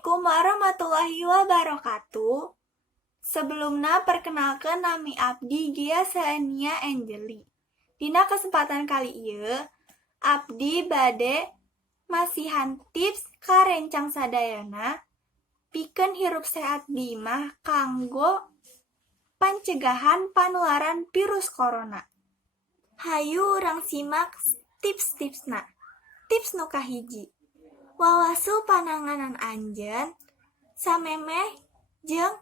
Assalamualaikum warahmatullahi wabarakatuh. Sebelumnya perkenalkan nami Abdi Gia Saenia Angeli. Dina kesempatan kali ieu Abdi bade masihan tips ka rencang sadayana pikeun hirup sehat bimah kanggo pancegahan panularan virus corona. Hayu urang simak tips-tipsna. Tips nu kahiji. Wawasu pananganan anjeun samemeh jeung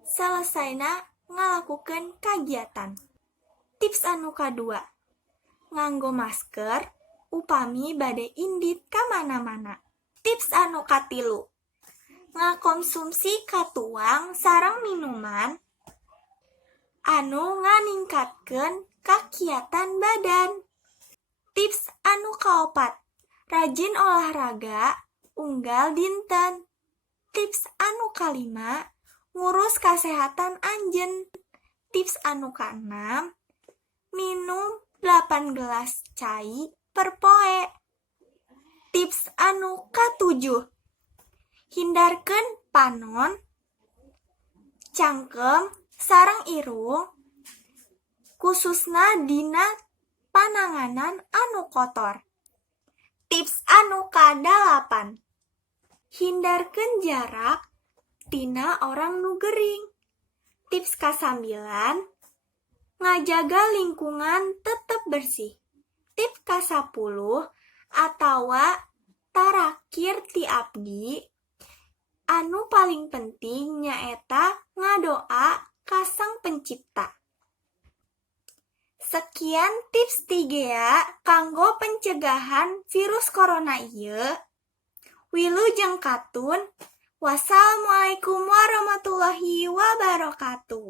selesaina ngalakukeun kagiatan. Tips anu kadua, nganggo masker upami bade indit ka mana-mana. Tips anu katilu, ngakonsumsi katuang sareng minuman anu nganingkatkeun kakiatan badan. Tips anu kaopat, rajin olahraga unggal dinten. Tips anu kalima, ngurus kasehatan anjeun. Tips anu kaenam, minum 8 gelas cai per poe. Tips anu katujuh, hindarkeun panon, cangkem, sareng irung, khususna dina pananganan anu kotor. Tips anu kadalapan, hindarkeun jarak tina orang nu gering. Tips kasambilan, ngajaga lingkungan tetep bersih. Tips kasapuluh atawa tarakhir ti Abdi, anu paling penting nyaeta ngadoa ka Sang Pencipta. Sekian tips 3 kanggo pencegahan virus corona ieu. Wilujeng katun. Wassalamualaikum warahmatullahi wabarakatuh.